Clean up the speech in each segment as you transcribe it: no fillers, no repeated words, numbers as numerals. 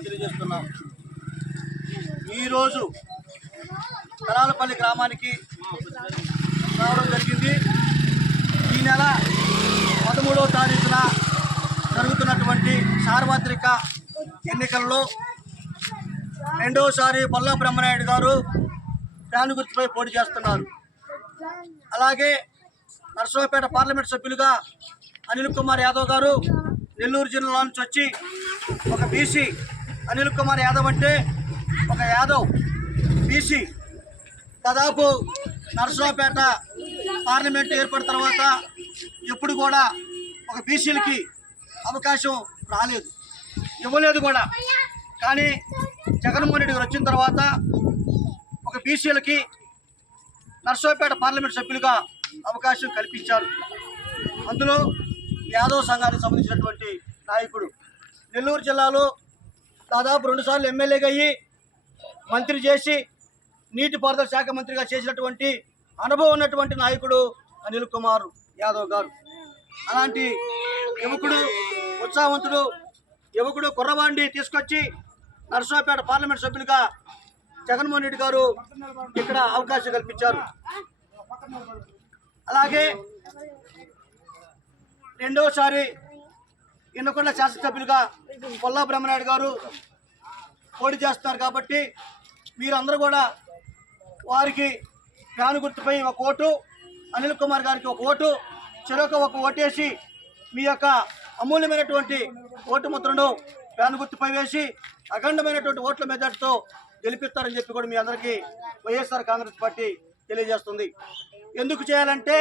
ధన్యవాదాలు తెలియజేస్తున్నాం. ఈరోజు కరాలపల్లి గ్రామానికి రావడం జరిగింది. ఈ నెల 13వ తారీఖున జరుగుతున్నటువంటి సార్వత్రిక ఎన్నికల్లో రెండవసారి బొల్లా బ్రహ్మనాయుడు గారు ఫ్యాన్ గుర్తుపై పోటీ చేస్తున్నారు. అలాగే నర్సరావుపేట పార్లమెంట్ సభ్యులుగా అనిల్ కుమార్ యాదవ్ గారు నెల్లూరు జిల్లా నుంచి వచ్చి ఒక బీసీ. అనిల్ కుమార్ యాదవ్ అంటే ఒక యాదవ్ బీసీ. దాదాపు నర్సరావుపేట పార్లమెంట్ ఏర్పడిన తర్వాత ఎప్పుడు కూడా ఒక బీసీలకి అవకాశం రాలేదు, ఇవ్వలేదు కూడా. కానీ జగన్మోహన్ రెడ్డి గారు వచ్చిన తర్వాత ఒక బీసీలకి నర్సరావుపేట పార్లమెంట్ సభ్యులుగా అవకాశం కల్పించారు. అందులో యాదవ్ సంఘానికి సంబంధించినటువంటి నాయకుడు నెల్లూరు జిల్లాలో దాదాపు 2 సార్లు ఎమ్మెల్యేగా అయ్యి మంత్రి చేసి నీటిపారుదల శాఖ మంత్రిగా చేసినటువంటి అనుభవం ఉన్నటువంటి నాయకుడు అనిల్ కుమార్ యాదవ్ గారు. అలాంటి యువకుడు, ఉత్సాహవంతుడు యువకుడు కుర్రవాణ్ణి తీసుకొచ్చి నర్సరావుపేట పార్లమెంట్ సభ్యులుగా జగన్మోహన్ రెడ్డి గారు ఇక్కడ అవకాశం కల్పించారు. అలాగే రెండవసారి ఎన్నుకున్న శాసనసభ్యులుగా బొల్లా బ్రహ్మనాయుడు గారు పోటీ చేస్తున్నారు. కాబట్టి మీరందరూ కూడా వారికి ఫ్యాన్ గుర్తుపై ఒక ఓటు, అనిల్ కుమార్ గారికి ఒక ఓటు, చెరొక ఒక ఓటేసి మీ యొక్క అమూల్యమైనటువంటి ఓటు ముద్రను ఫ్యాన్ గుర్తుపై వేసి అఖండమైనటువంటి ఓట్ల మెజార్టీతో గెలిపిస్తారని చెప్పి కూడా మీ అందరికీ వైఎస్ఆర్ కాంగ్రెస్ పార్టీ తెలియజేస్తుంది. ఎందుకు చేయాలంటే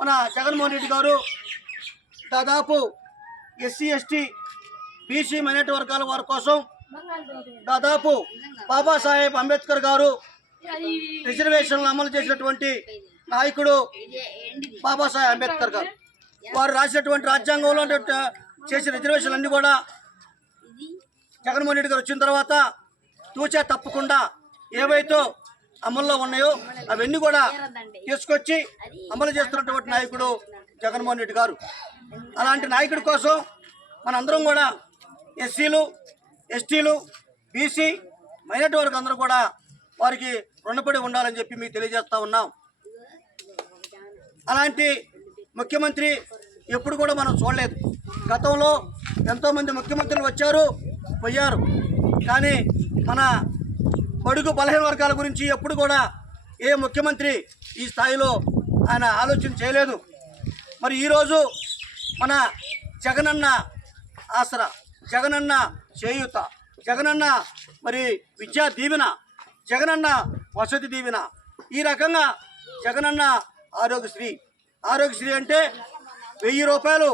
మన జగన్మోహన్ రెడ్డి గారు దాదాపు ఎస్సీ ఎస్టీ బీసీ మైనారిటీ వర్గాల వారి కోసం దాదాపు బాబాసాహెబ్ అంబేద్కర్ గారు రిజర్వేషన్లు అమలు చేసినటువంటి నాయకుడు బాబాసాహెబ్ అంబేద్కర్ గారు. వారు రాసినటువంటి రాజ్యాంగంలో చేసిన రిజర్వేషన్లు అన్నీ కూడా జగన్మోహన్ రెడ్డి గారు వచ్చిన తర్వాత తూచా తప్పకుండా ఏవైతే అమల్లో ఉన్నాయో అవన్నీ కూడా తీసుకొచ్చి అమలు చేస్తున్నటువంటి నాయకుడు జగన్మోహన్ రెడ్డి గారు. అలాంటి నాయకుడి కోసం మనందరం కూడా ఎస్సీలు, ఎస్టీలు, బీసీ, మైనారిటీ వర్గం అందరూ కూడా వారికి రుణపడి ఉండాలని చెప్పి మీకు తెలియజేస్తూ ఉన్నాం. అలాంటి ముఖ్యమంత్రి ఎప్పుడు కూడా మనం చూడలేదు. గతంలో ఎంతోమంది ముఖ్యమంత్రులు వచ్చారు, పోయారు. కానీ మన బడుగు బలహీన వర్గాల గురించి ఎప్పుడు కూడా ఏ ముఖ్యమంత్రి ఈ స్థాయిలో ఆయన ఆలోచన చేయలేదు. మరి ఈరోజు మన జగనన్న ఆసరా, జగనన్న చేయూత, జగనన్న మరి విద్యా దీవెన, జగనన్న వసతి దీవెన, ఈ రకంగా జగనన్న ఆరోగ్యశ్రీ. ఆరోగ్యశ్రీ అంటే 1000 రూపాయలు,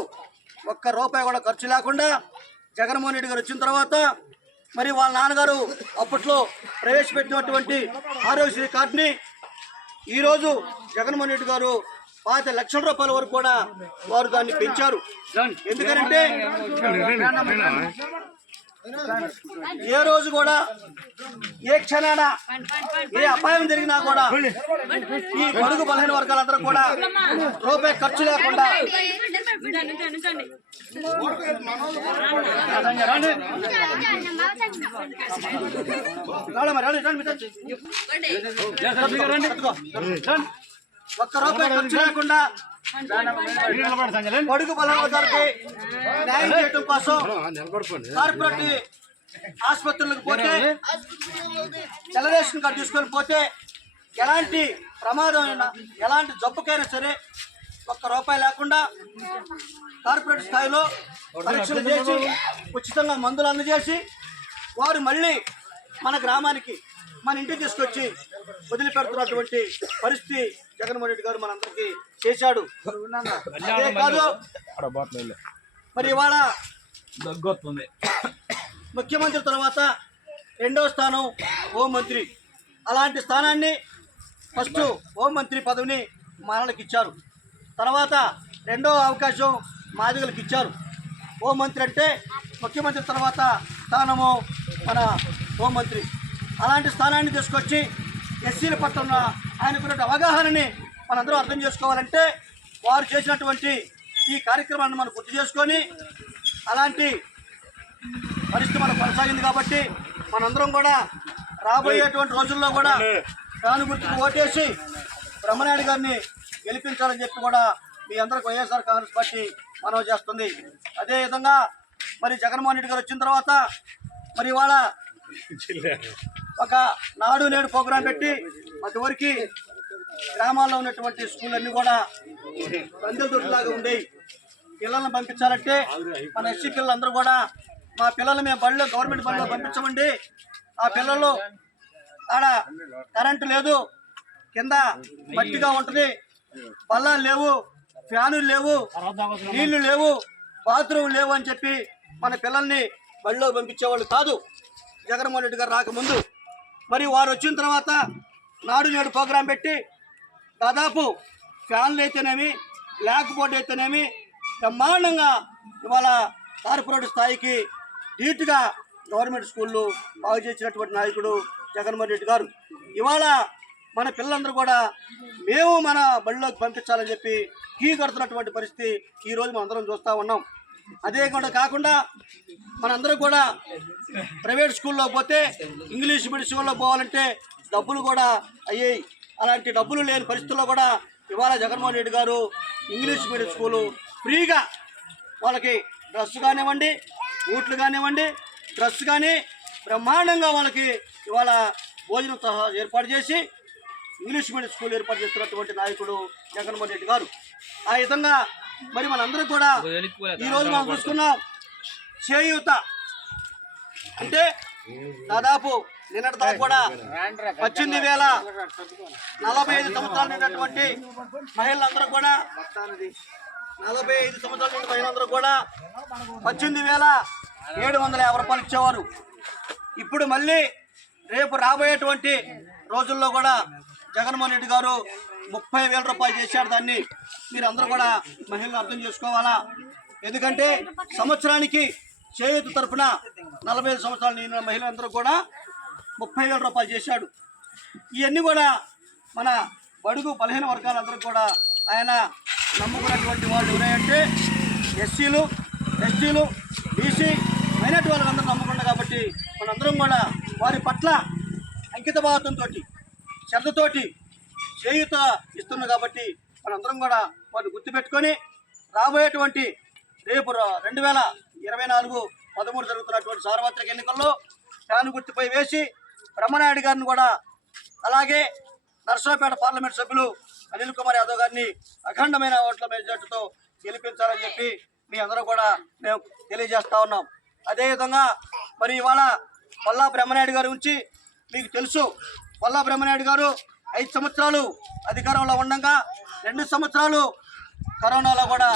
ఒక్క రూపాయి కూడా ఖర్చు లేకుండా జగన్మోహన్ రెడ్డి గారు వచ్చిన తర్వాత మరి వాళ్ళ నాన్నగారు అప్పట్లో ప్రవేశపెట్టినటువంటి ఆరోగ్యశ్రీ కార్డుని ఈరోజు జగన్మోహన్ రెడ్డి గారు 5 లక్షల రూపాయల వరకు కూడా వారు దాన్ని పెంచారు. ఎందుకంటే ఏ రోజు కూడా ఏ క్షణాన ఏ అపాయం జరిగినా కూడా ఈ బడుగు బలహీన వర్గాలందరూ కూడా రూపాయి ఖర్చు లేకుండా ఒక్క రూపాయి ఖర్చు లేకుండా బడుగు బలహీన వర్గాలకి న్యాయం చేయడం కోసం కార్పొరేట్ ఆసుపత్రులకు పోతే రేషన్ కార్డు తీసుకొని పోతే ఎలాంటి ప్రమాదం అయినా ఎలాంటి జబ్బుకైనా సరే ఒక్క రూపాయి లేకుండా కార్పొరేట్ స్థాయిలో పరీక్షలు చేసి ఉచితంగా మందులు అందజేసి వారు మళ్ళీ మన గ్రామానికి మన ఇంటికి తీసుకొచ్చి వదిలిపెడుతున్నటువంటి పరిస్థితి జగన్మోహన్ రెడ్డి గారు మనందరికీ చేశాడు. అదే కాదు, మరి ఇవాళ ముఖ్యమంత్రి తర్వాత 2వ స్థానం హోంమంత్రి. అలాంటి స్థానాన్ని ఫస్ట్ హోంమంత్రి పదవిని మనలకు ఇచ్చారు. తర్వాత 2వ అవకాశం మాదిగలకు ఇచ్చారు. హోంమంత్రి అంటే ముఖ్యమంత్రి తర్వాత స్థానము మన హోంమంత్రి. అలాంటి స్థానాన్ని తీసుకొచ్చి ఎస్సీల పట్ల ఆయనకున్న అవగాహనని మనందరూ అర్థం చేసుకోవాలంటే వారు చేసినటువంటి ఈ కార్యక్రమాన్ని మనం గుర్తు చేసుకొని అలాంటి పరిస్థితి మనకు కొనసాగింది కాబట్టి మనందరం కూడా రాబోయేటువంటి రోజుల్లో కూడా ఫ్యాన్ గుర్తుకు ఓటేసి బ్రహ్మనాయుడు గారిని గెలిపించాలని చెప్పి కూడా మీ అందరికి వైఎస్ఆర్ కాంగ్రెస్ పార్టీ మనవి చేస్తుంది. అదేవిధంగా మరి జగన్మోహన్ రెడ్డి గారు వచ్చిన తర్వాత మరి ఇవాళ ఒక నాడు నేడు ప్రోగ్రాం పెట్టి అదివరకు గ్రామాల్లో ఉన్నటువంటి స్కూళ్ళన్నీ కూడా పందెల దొడ్లాగా ఉండేవి. పిల్లల్ని పంపించాలంటే మన ఎస్సీ పిల్లలందరూ కూడా మా పిల్లల్ని మేము బడిలో గవర్నమెంట్ బడిలో పంపించమండి, ఆ పిల్లలు ఆడ కరెంటు లేదు, కింద మట్టిగా ఉంటుంది, బల్లాలు లేవు, ఫ్యానులు లేవు, నీళ్లు లేవు, బాత్రూమ్ లేవు అని చెప్పి మన పిల్లల్ని బడిలో పంపించేవాళ్ళు కాదు జగన్మోహన్ రెడ్డి గారు రాకముందు. మరి వారు వచ్చిన తర్వాత నాడు నేడు ప్రోగ్రాం పెట్టి దాదాపు ఫ్యాన్లు అయితేనేమి బ్లాక్ బోర్డు అయితేనేమి బ్రహ్మాండంగా ఇవాళ కార్పొరేట్ స్థాయికి ధీటుగా గవర్నమెంట్ స్కూళ్ళు బాగు చేసినటువంటి నాయకుడు జగన్మోహన్ రెడ్డి గారు. ఇవాళ మన పిల్లలందరూ కూడా మేము మన బడిలోకి పంపించాలని చెప్పి కీ కడుతున్నటువంటి పరిస్థితి ఈరోజు మనందరం చూస్తూ ఉన్నాం. అదే కూడా కాకుండా మనందరూ కూడా ప్రైవేట్ స్కూల్లో పోతే ఇంగ్లీష్ మీడియం స్కూల్లో పోవాలంటే డబ్బులు కూడా అయ్యాయి. అలాంటి డబ్బులు లేని పరిస్థితుల్లో కూడా ఇవాళ జగన్మోహన్ రెడ్డి గారు ఇంగ్లీష్ మీడియం స్కూలు ఫ్రీగా వాళ్ళకి డ్రెస్ కానివ్వండి, బూట్లు కానివ్వండి, డ్రెస్ కానీ బ్రహ్మాండంగా వాళ్ళకి ఇవాళ భోజనం సహా ఏర్పాటు చేసి ఇంగ్లీష్ మీడియం స్కూల్ ఏర్పాటు చేస్తున్నటువంటి నాయకుడు జగన్మోహన్ రెడ్డి గారు. ఆ విధంగా మరి మనందరం కూడా ఈరోజు మనం చూసుకున్నాం చేయూత అంటే దాదాపు నిన్నటి దాకా కూడా 18,045 సంవత్సరాలు నిండినటువంటి మహిళలందరూ కూడా 45 సంవత్సరాల నుండి మహిళలందరూ కూడా 18,750 రూపాయలు ఇచ్చేవారు. ఇప్పుడు మళ్ళీ రేపు రాబోయేటువంటి రోజుల్లో కూడా జగన్మోహన్ రెడ్డి గారు 30,000 రూపాయలు చేశారు. దాన్ని మీరు అందరూ కూడా మహిళలు అర్థం చేసుకోవాలా. ఎందుకంటే సంవత్సరానికి చేయూత తరఫున 45 సంవత్సరాలు నిండిన మహిళలందరూ కూడా 30,000 రూపాయలు చేశాడు. ఇవన్నీ కూడా మన బడుగు బలహీన వర్గాలందరూ కూడా ఆయన నమ్ముకున్నటువంటి వాళ్ళు ఎవరంటే ఎస్సీలు, ఎస్టీలు, బీసీ మైనార్టీ వాళ్ళందరూ నమ్ముకున్నారు. కాబట్టి మనందరం కూడా వారి పట్ల అంకిత భావంతో శ్రద్ధతోటి చేయూత ఇస్తున్నాం. కాబట్టి మనందరం కూడా వారిని గుర్తుపెట్టుకొని రాబోయేటువంటి రేపు 2024 13 జరుగుతున్నటువంటి సార్వత్రిక ఎన్నికల్లో ఫ్యాన్ గుర్తుపై వేసి బ్రహ్మనాయుడు గారిని కూడా అలాగే నర్సాపేట పార్లమెంట్ సభ్యులు అనిల్ కుమార్ యాదవ్ గారిని అఖండమైన ఓట్ల మెజార్టీతో గెలిపించాలని చెప్పి మీ అందరూ కూడా మేము తెలియజేస్తా ఉన్నాం. అదేవిధంగా మరి ఇవాళ పల్లా బ్రహ్మనాయుడు గారి గురించి మీకు తెలుసు. పల్లా బ్రహ్మనాయుడు గారు 5 సంవత్సరాలు అధికారంలో ఉండగా 2 సంవత్సరాలు కరోనాలో కూడా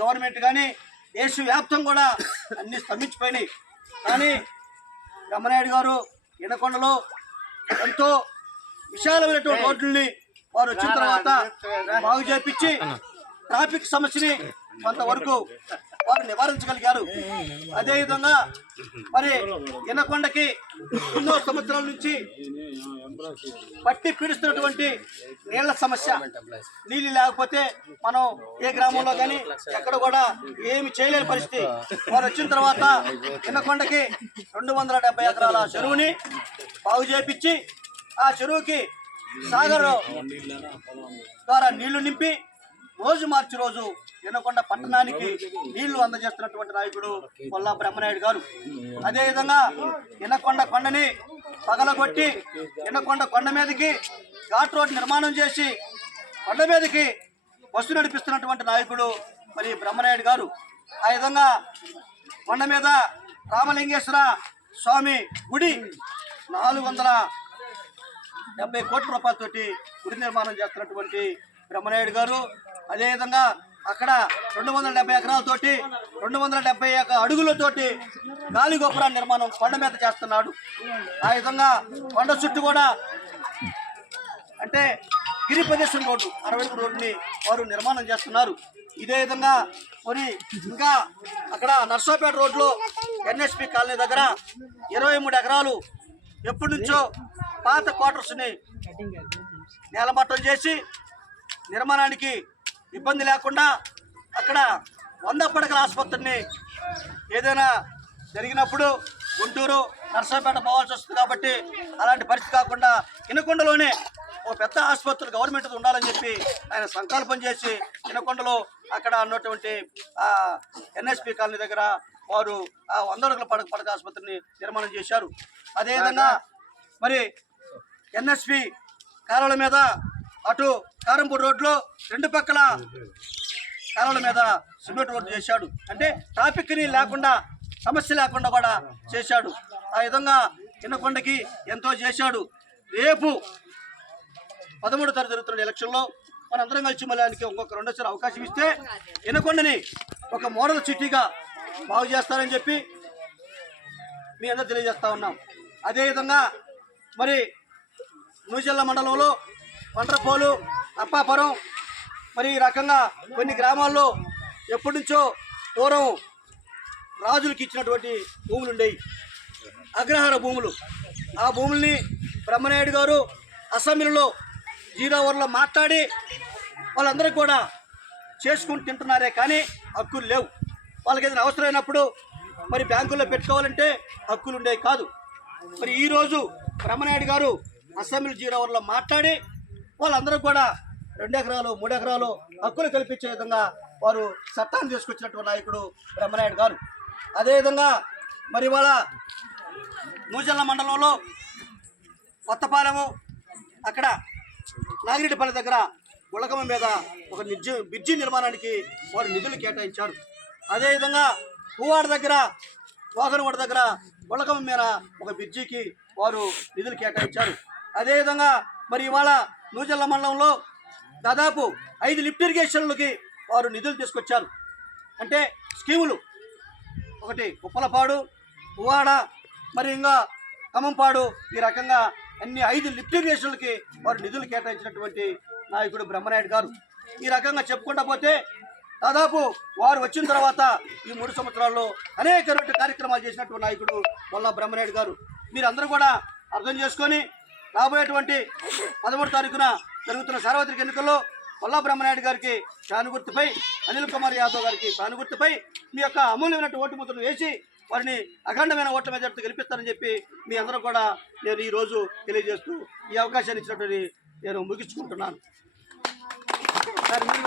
గవర్నమెంట్ కానీ దేశవ్యాప్తం కూడా అన్ని స్తంభించిపోయినాయి. కానీ బ్రహ్మనాయుడు గారు వినకొండలో ఎంతో విశాలమైనటువంటి రోడ్లని వారు వచ్చిన తర్వాత బాగు చేపించి ట్రాఫిక్ సమస్యని కొంతవరకు వారు నివారించగలిగారు. అదేవిధంగా మరి వినకొండకి ఎన్నో సంవత్సరాల నుంచి పట్టి పీడిస్తున్నటువంటి నీళ్ల సమస్య, నీళ్ళు లేకపోతే మనం ఏ గ్రామంలో కానీ ఎక్కడ కూడా ఏమి చేయలేని పరిస్థితి. వారు వచ్చిన తర్వాత వినకొండకి 270 ఎకరాల చెరువుని బాగు చేపించి ఆ చెరువుకి సాగర్ ద్వారా నీళ్లు నింపి రోజు మార్చి రోజు వినకొండ పట్టణానికి నీళ్లు అందజేస్తున్నటువంటి నాయకుడు పల్లా బ్రహ్మనాయుడు గారు. అదేవిధంగా వినకొండ కొండని పగలగొట్టి వినకొండ కొండ మీదకి ఘాట్ రోడ్ నిర్మాణం చేసి కొండ మీదకి బస్సు నడిపిస్తున్నటువంటి నాయకుడు మరి బ్రహ్మనాయుడు గారు. ఆ విధంగా కొండ మీద రామలింగేశ్వర స్వామి గుడి 470 కోట్ల రూపాయలతోటి గుడి నిర్మాణం చేస్తున్నటువంటి బ్రహ్మనాయుడు గారు. అదేవిధంగా అక్కడ 270 ఎకరాలతోటి 270 అడుగులతోటి గాలి గోపురాన్ని నిర్మాణం కొండ మీద చేస్తున్నాడు. ఆ విధంగా కొండ చుట్టూ కూడా అంటే గిరి ప్రదేశం రోడ్డు 60 అడుగుల రోడ్డుని వారు నిర్మాణం చేస్తున్నారు. ఇదే విధంగా మరి ఇంకా అక్కడ నర్సాపేట రోడ్లో ఎన్ఎస్పి కాలనీ దగ్గర 23 ఎకరాలు ఎప్పటి నుంచో పాత క్వార్టర్స్ని నేలమట్టం చేసి నిర్మాణానికి ఇబ్బంది లేకుండా అక్కడ 100 పడకల ఆసుపత్రిని ఏదైనా జరిగినప్పుడు గుంటూరు నర్సాపేట పోవాల్సి వస్తుంది కాబట్టి అలాంటి పరిస్థితి కాకుండా వినకొండలోనే ఓ పెద్ద ఆసుపత్రి గవర్నమెంట్ ఉండాలని చెప్పి ఆయన సంకల్పం చేసి వినకొండలో అక్కడ ఉన్నటువంటి ఎన్ఎస్పి కాలనీ దగ్గర వారు ఆ 100 అడుగుల పడక ఆసుపత్రిని నిర్మాణం చేశారు. అదేవిధంగా మరి ఎన్ఎస్పి కాలువల మీద అటు కారంపూడి రోడ్లో 2 పక్కల కాలువల మీద సిమెంట్ రోడ్డు చేశాడు. అంటే ట్రాఫిక్ని లేకుండా సమస్య లేకుండా కూడా చేశాడు. ఆ విధంగా వినకొండకి ఎంతో చేశాడు. రేపు 13వ తారీఖు జరుగుతున్న ఎలక్షన్లో మనందరం కలిసి మళ్ళీ ఆయనకి ఇంకొక రెండోసారి అవకాశం ఇస్తే వినకొండని ఒక మోడల్ సిటీగా బాగు చేస్తారని చెప్పి మీ అందరూ తెలియజేస్తా ఉన్నాం. అదేవిధంగా మరి నూజెల్ల మండలంలో పండ్రపోలు అప్పాపురం మరి ఈ రకంగా కొన్ని గ్రామాల్లో ఎప్పటి నుంచో పూర్వం రాజులకి ఇచ్చినటువంటి భూములు ఉండేవి, అగ్రహార భూములు. ఆ భూముల్ని బ్రహ్మనాయుడు గారు అసెంబ్లీలో 0 అవర్లో మాట్లాడి వాళ్ళందరికీ కూడా చేసుకుని తింటున్నారే కానీ హక్కులు లేవు. వాళ్ళకి ఏదైనా అవసరమైనప్పుడు మరి బ్యాంకుల్లో పెట్టుకోవాలంటే హక్కులు ఉండేవి కాదు. మరి ఈరోజు బ్రహ్మనాయుడు గారు అసెంబ్లీ 0 అవర్లో మాట్లాడి వాళ్ళందరూ కూడా 2 ఎకరాలు 3 ఎకరాలు హక్కులు కల్పించే విధంగా వారు చట్టాన్ని తీసుకొచ్చినటువంటి నాయకుడు బ్రహ్మనాయుడు గారు. అదేవిధంగా మరి వాళ్ళ నూజెల్ల మండలంలో కొత్తపాలెము అక్కడ నాగిరెడ్డిపల్లి దగ్గర గుళకమ్మ మీద ఒక బ్రిడ్జి నిర్మాణానికి వారు నిధులు కేటాయించారు. అదేవిధంగా పువ్వాడ దగ్గర వాగనగూడ దగ్గర గుళకమ్మ మీద ఒక బ్రిడ్జికి వారు నిధులు కేటాయించారు. అదేవిధంగా మరి ఇవాళ నూజెల్ల మండలంలో దాదాపు 5 లిఫ్ట్ ఇరిగేషన్లకి వారు నిధులు తీసుకొచ్చారు. అంటే స్కీములు ఒకటి ఉప్పలపాడు, పువ్వాడ, మరి ఇంకా ఖమ్మంపాడు, ఈ రకంగా అన్ని 5 లిఫ్ట్ ఇరిగేషన్లకి వారు నిధులు కేటాయించినటువంటి నాయకుడు బ్రహ్మనాయుడు గారు. ఈ రకంగా చెప్పుకుంటా పోతే దాదాపు వారు వచ్చిన తర్వాత ఈ 3 సంవత్సరాల్లో అనేక కార్యక్రమాలు చేసినటువంటి నాయకుడు మొల్ల బ్రహ్మనాయుడు గారు. మీరందరూ కూడా అర్థం చేసుకొని రాబోయేటువంటి 13వ తారీఖున జరుగుతున్న సార్వత్రిక ఎన్నికల్లో మొల్ల బ్రహ్మనాయుడు గారికి ఫ్యాన్ గుర్తుపై, అనిల్ కుమార్ యాదవ్ గారికి ఫ్యాన్ గుర్తుపై మీ యొక్క అమూల్యమైన ఓటు ముద్రను వేసి వారిని అఖండమైన ఓట్ల మెజార్టీతో గెలిపిస్తారని చెప్పి మీ అందరూ కూడా నేను ఈరోజు తెలియజేస్తూ ఈ అవకాశాన్ని ఇచ్చినటువంటి నేను ముగించుకుంటున్నాను. సార్ మీరు